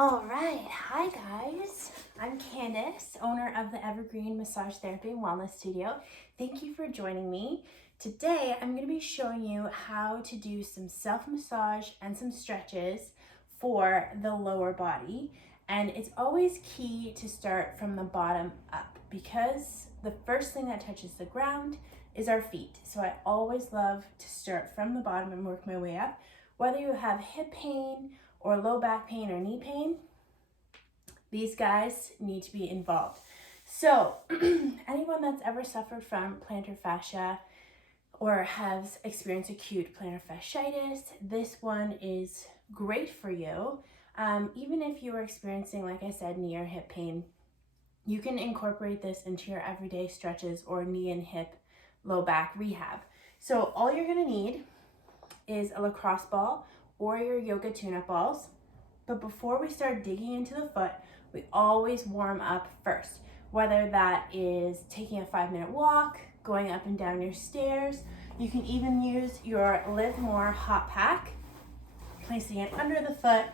All right, hi guys. I'm Candace, owner of the Evergreen Massage Therapy and Wellness Studio. Thank you for joining me. Today, I'm going to be showing you how to do some self-massage and some stretches for the lower body. And it's always key to start from the bottom up because the first thing that touches the ground is our feet. So I always love to start from the bottom and work my way up. Whether you have hip pain or low back pain or knee pain, these guys need to be involved. So anyone that's ever suffered from plantar fascia or has experienced acute plantar fasciitis, this one is great for you. Even if you are experiencing, like I said, knee or hip pain, you can incorporate this into your everyday stretches or knee and hip low back rehab. So all you're gonna need is a lacrosse ball or your yoga tune-up balls. But before we start digging into the foot, we always warm up first, whether that is taking a 5-minute walk, going up and down your stairs. You can even use your Live More hot pack, placing it under the foot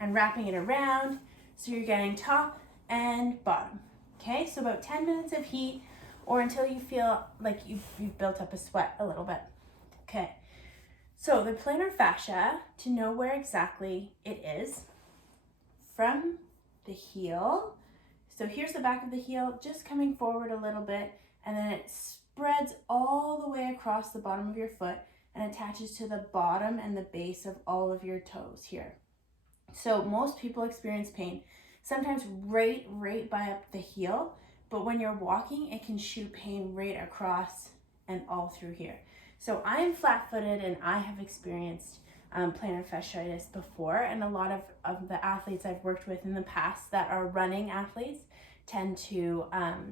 and wrapping it around so you're getting top and bottom. Okay, so about 10 minutes of heat or until you feel like you've built up a sweat a little bit. Okay, so the plantar fascia, to know where exactly it is, from the heel, so here's the back of the heel, just coming forward a little bit, and then it spreads all the way across the bottom of your foot and attaches to the bottom and the base of all of your toes here. So most people experience pain, sometimes right by up the heel, but when you're walking, it can shoot pain right across and all through here. So I am flat-footed and I have experienced plantar fasciitis before, and a lot of the athletes I've worked with in the past that are running athletes tend to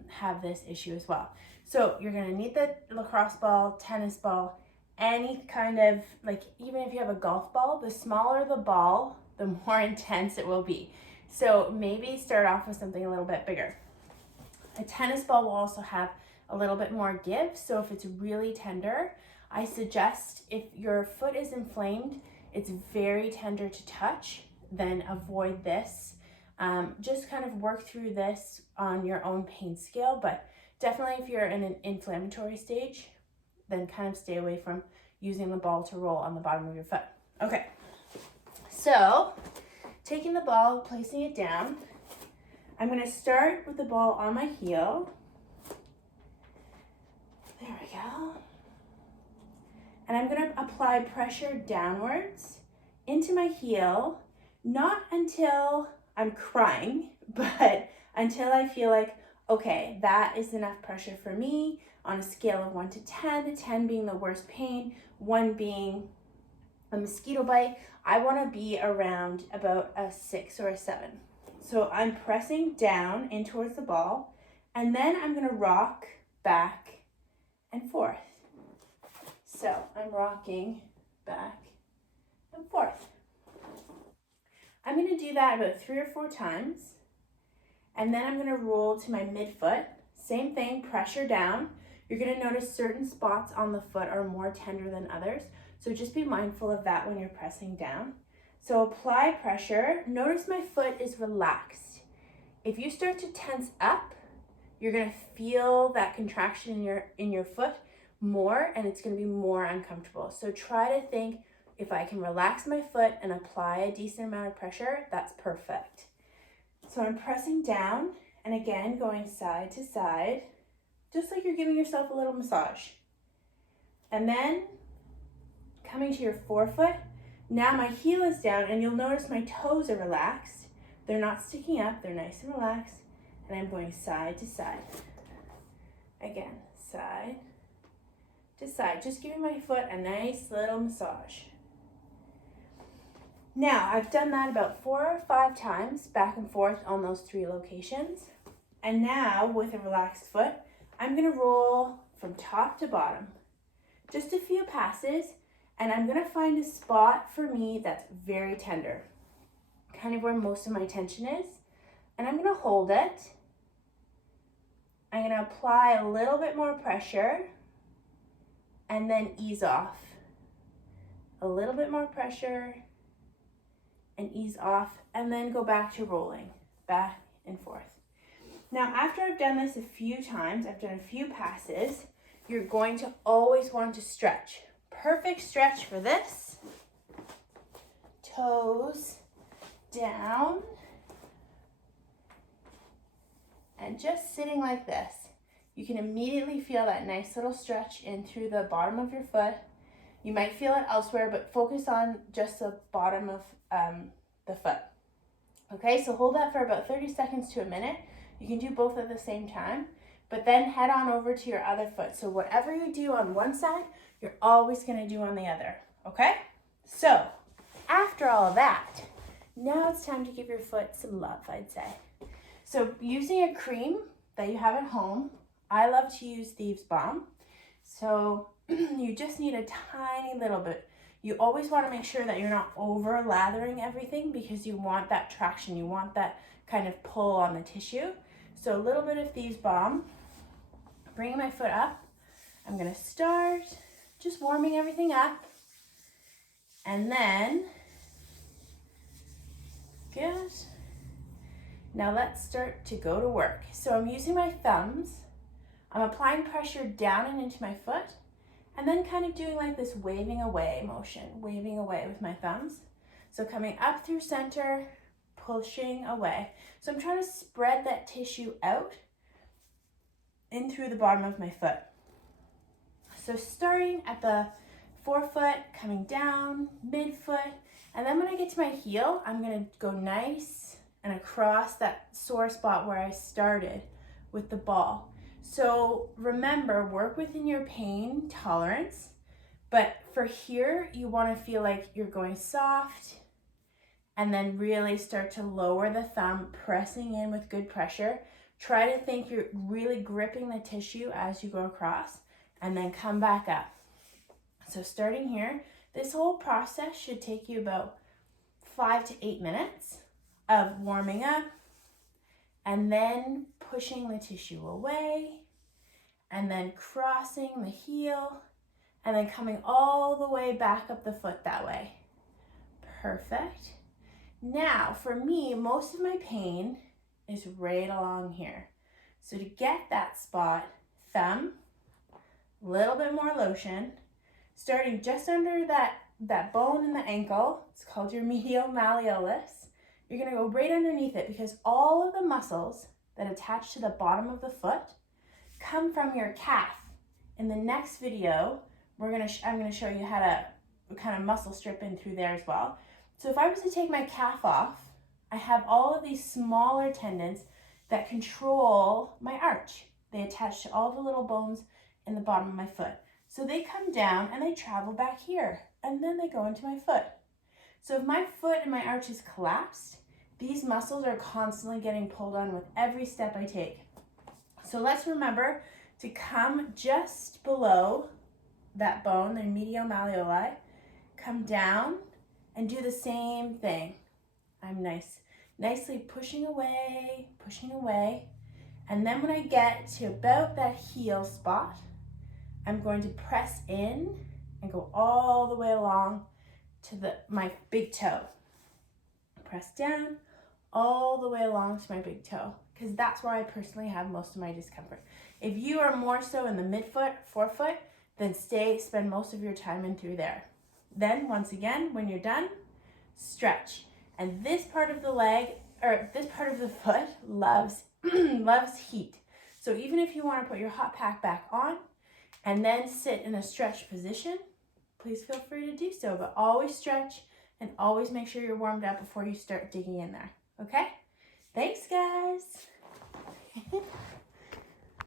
have this issue as well. So you're gonna need the lacrosse ball, tennis ball, any kind of, like even if you have a golf ball, the smaller the ball, the more intense it will be. So maybe start off with something a little bit bigger. A tennis ball will also have a little bit more give, so if it's really tender, I suggest if your foot is inflamed, it's very tender to touch, then avoid this. Just kind of work through this on your own pain scale, but definitely if you're in an inflammatory stage, then kind of stay away from using the ball to roll on the bottom of your foot. Okay, so taking the ball, placing it down, I'm gonna start with the ball on my heel. There we go. And I'm gonna apply pressure downwards into my heel, not until I'm crying, but until I feel like, okay, that is enough pressure for me on a scale of 1 to 10, 10 being the worst pain, 1 being a mosquito bite. I wanna be around about a 6 or a 7. So I'm pressing down in towards the ball, and then I'm gonna rock back and forth. So I'm rocking back and forth. I'm gonna do that about 3 or 4 times, and then I'm gonna roll to my midfoot. Same thing, pressure down. You're gonna notice certain spots on the foot are more tender than others, so just be mindful of that when you're pressing down. So apply pressure. Notice my foot is relaxed. If you start to tense up, you're gonna feel that contraction in your foot more, and it's gonna be more uncomfortable. So try to think, if I can relax my foot and apply a decent amount of pressure, that's perfect. So I'm pressing down, and again, going side to side, just like you're giving yourself a little massage. And then coming to your forefoot, now my heel is down, and you'll notice my toes are relaxed. They're not sticking up, they're nice and relaxed, and I'm going side to side. Again, side to side, just giving my foot a nice little massage. Now, I've done that about 4 or 5 times, back and forth on those 3 locations. And now, with a relaxed foot, I'm gonna roll from top to bottom. Just a few passes, and I'm gonna find a spot for me that's very tender, kind of where most of my tension is. And I'm gonna hold it. I'm gonna apply a little bit more pressure, and then ease off. A little bit more pressure, and ease off, and then go back to rolling, back and forth. Now, after I've done this a few times, I've done a few passes, you're going to always want to stretch. Perfect stretch for this. Toes down. And just sitting like this, you can immediately feel that nice little stretch in through the bottom of your foot. You might feel it elsewhere, but focus on just the bottom of the foot. Okay, so hold that for about 30 seconds to a minute. You can do both at the same time, but then head on over to your other foot. So whatever you do on one side, you're always gonna do on the other, okay? So after all of that, now it's time to give your foot some love, I'd say. So using a cream that you have at home, I love to use Thieves Balm. So you just need a tiny little bit. You always want to make sure that you're not over lathering everything because you want that traction. You want that kind of pull on the tissue. So a little bit of Thieves Balm. Bringing my foot up. I'm going to start just warming everything up. And then, good. Now let's start to go to work. So I'm using my thumbs. I'm applying pressure down and into my foot, and then kind of doing like this waving away motion, waving away with my thumbs. So coming up through center, pushing away. So I'm trying to spread that tissue out in through the bottom of my foot. So starting at the forefoot, coming down, midfoot, and then when I get to my heel, I'm gonna go nice and across that sore spot where I started with the ball. So remember, work within your pain tolerance, but for here, you wanna feel like you're going soft and then really start to lower the thumb, pressing in with good pressure. Try to think you're really gripping the tissue as you go across, and then come back up. So starting here, this whole process should take you about 5 to 8 minutes of warming up and then pushing the tissue away and then crossing the heel and then coming all the way back up the foot that way. Perfect. Now for me, most of my pain is right along here. So to get that spot, thumb, a little bit more lotion, starting just under that bone in the ankle. It's called your medial malleolus. You're gonna go right underneath it because all of the muscles that attach to the bottom of the foot come from your calf. In the next video, I'm gonna show you how to kind of muscle strip in through there as well. So if I was to take my calf off, I have all of these smaller tendons that control my arch. They attach to all the little bones in the bottom of my foot. So they come down and they travel back here and then they go into my foot. So if my foot and my arch is collapsed, these muscles are constantly getting pulled on with every step I take. So let's remember to come just below that bone, the medial malleoli, come down and do the same thing. I'm nicely pushing away, and then when I get to about that heel spot, I'm going to press in and go all the way along to my big toe. Press down all the way along to my big toe, because that's where I personally have most of my discomfort. If you are more so in the midfoot, forefoot, then spend most of your time in through there. Then once again, when you're done, stretch. And this part of the leg, or this part of the foot loves heat. So even if you want to put your hot pack back on and then sit in a stretch position, please feel free to do so, but always stretch and always make sure you're warmed up before you start digging in there, okay? Thanks, guys.